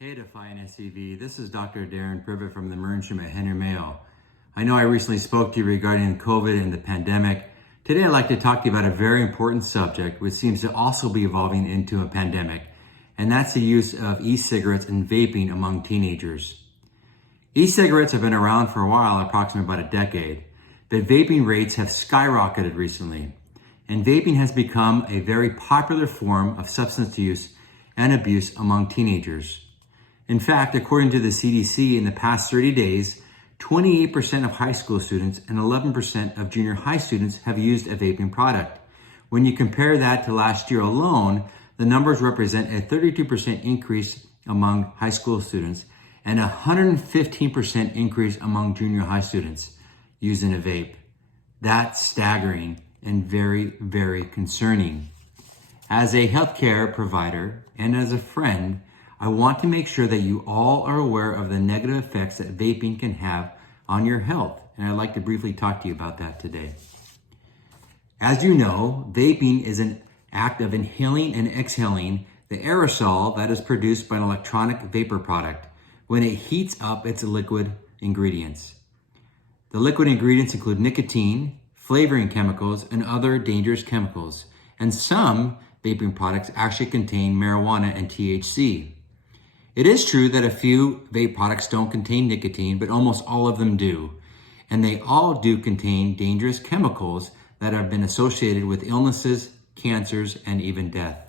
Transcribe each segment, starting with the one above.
Hey DFYinSCV, this is Dr. Darren Privett from the Emergency Room at Henry Mayo. I know I recently spoke to you regarding COVID and the pandemic. Today I'd like to talk to you about a very important subject which seems to also be evolving into a pandemic, and that's the use of e-cigarettes and vaping among teenagers. E-cigarettes have been around for a while, approximately about a decade, but vaping rates have skyrocketed recently, and vaping has become a very popular form of substance use and abuse among teenagers. In fact, according to the CDC, in the past 30 days, 28% of high school students and 11% of junior high students have used a vaping product. When you compare that to last year alone, the numbers represent a 32% increase among high school students and a 115% increase among junior high students using a vape. That's staggering and very, very concerning. As a healthcare provider and as a friend, I want to make sure that you all are aware of the negative effects that vaping can have on your health. And I'd like to briefly talk to you about that today. As you know, vaping is an act of inhaling and exhaling the aerosol that is produced by an electronic vapor product when it heats up its liquid ingredients. The liquid ingredients include nicotine, flavoring chemicals, and other dangerous chemicals. And some vaping products actually contain marijuana and THC. It is true that a few vape products don't contain nicotine, but almost all of them do. And they all do contain dangerous chemicals that have been associated with illnesses, cancers, and even death.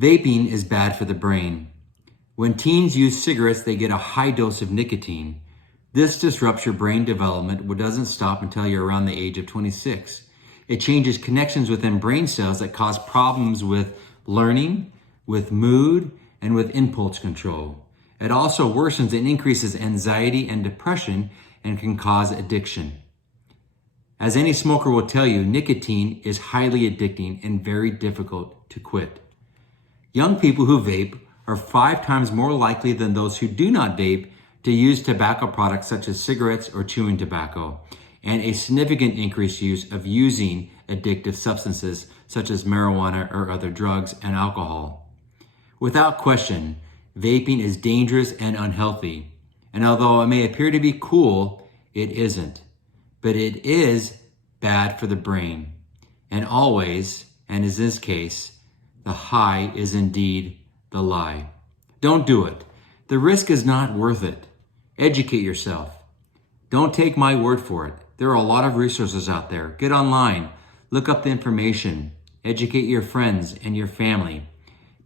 Vaping is bad for the brain. When teens use cigarettes, they get a high dose of nicotine. This disrupts your brain development, which doesn't stop until you're around the age of 26. It changes connections within brain cells that cause problems with learning, with mood, and with impulse control. It also worsens and increases anxiety and depression and can cause addiction. As any smoker will tell you, nicotine is highly addicting and very difficult to quit. Young people who vape are 5 times more likely than those who do not vape to use tobacco products such as cigarettes or chewing tobacco, and a significant increased use of using addictive substances such as marijuana or other drugs and alcohol. Without question, vaping is dangerous and unhealthy. And although it may appear to be cool, it isn't. But it is bad for the brain. And always, and in this case, the high is indeed the lie. Don't do it. The risk is not worth it. Educate yourself. Don't take my word for it. There are a lot of resources out there. Get online. Look up the information. Educate your friends and your family.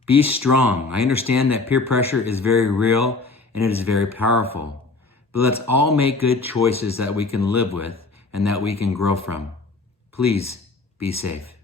Be strong. I understand that peer pressure is very real and it is very powerful. But let's all make good choices that we can live with and that we can grow from. Please be safe.